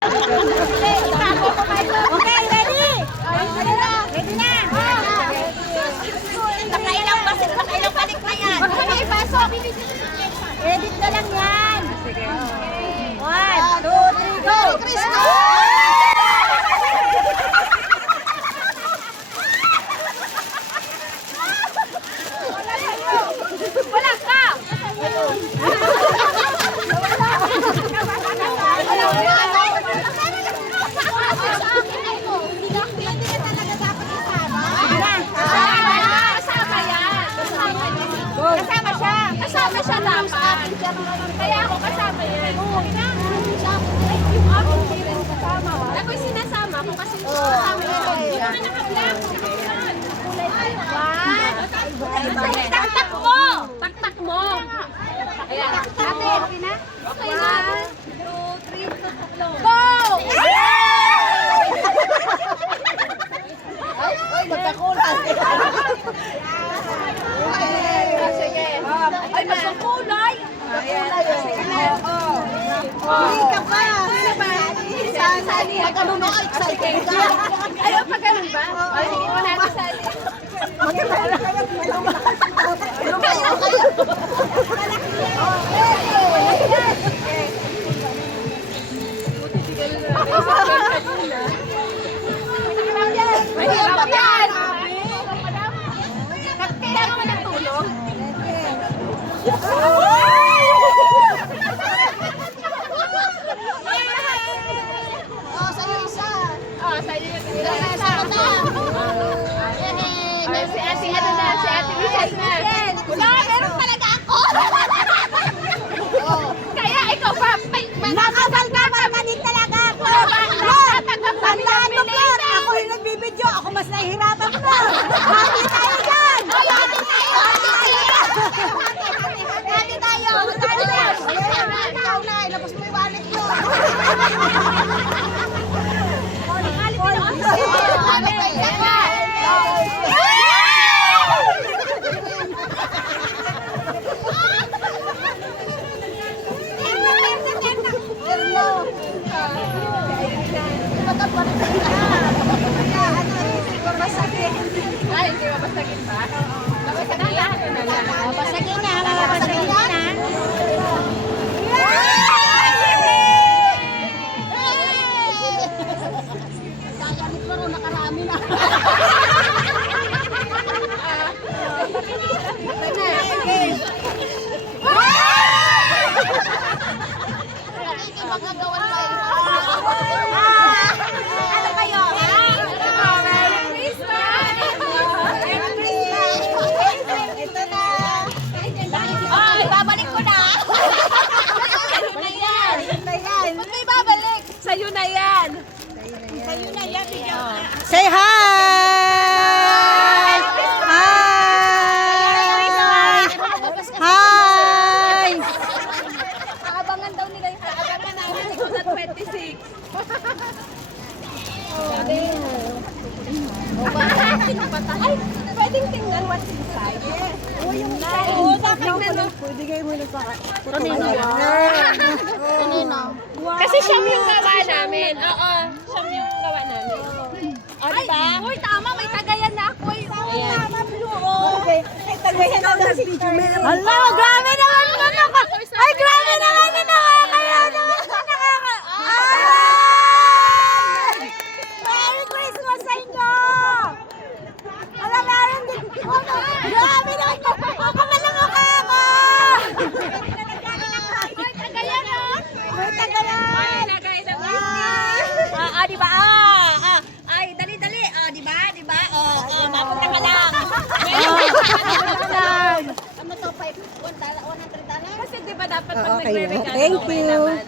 Okay, ready? Ready na? Nakailang balik na yan. Okay, pasok. Edit na lang yan. Sige. 1, 2, 3, go! Chris, go! Wala ka! Kasama siya dapat. Kaya ako kasama yan. Ako'y sinasama ko kasi kasama yan. Hindi naman naka-black. Taktak mo! Taktak mo! Ayan. Ate, okay na? Okay na. 1, 2, 3, tatlo. Go! Ay, magkakulang. Sige. Ay, magkakulay. Sige na. Hindi ka pa. Sali. Magkaluno ka, excited ka. Ayaw pa ganun ba? Ay, hindi mo natin sali. Mahirap yan! Kailangan mo ng tulong? Sa'yo isa. Sa'yo yung isa. Si ate ano na? Si ate Michelle na. Wala, meron talaga ako! Kaya ikaw pa, Nakasal ka din talaga ako. Tandaan mo, Flor. Ako yung nagbibidyo. Ako mas nahihirapan ko. Hati tayo dyan. Hati tayo. Ikaw na. Ilabas mo yung wallet mo. Ay, hindi ba basagin pa? Basagin na. Pasagin na. Pasagin na. Kaganit mo rin, nakarami na. Ano kayo? Ito na. Ay, babalik ko na. Sa'yo na yan. Ba't may babalik? Sa'yo na yan. Sa'yo na yan. Say hi! Hi! Aabangan daw nila yung aabangan namin sa 26. Ay, pwedeng tingnan what's inside. Oo, yung inside. Oo, tingnan mo. Pwede kayo muna pa. Kasi siyam yung gawa namin. Oo, siyam yung gawa namin. O, diba? Uy, tama, may tagayan na ako. Tama, Blue. Okay. Ay, tagayan na lang si Jumel. Hala, grabe naman mo naman. Ay, grabe naman na nakakaya naman. Merry Christmas sa inyo! Alam, meron din. Grabe naman mo. Ako man lang ako ako. Uy, tagayan na. May tagayan. Tagayan na. Diba? Ay, dali-dali. Diba? Mapunta ka lang. Ano to, 100 $? Kasi di ba dapat pag Okay, nagre-regalo, thank may you. laman.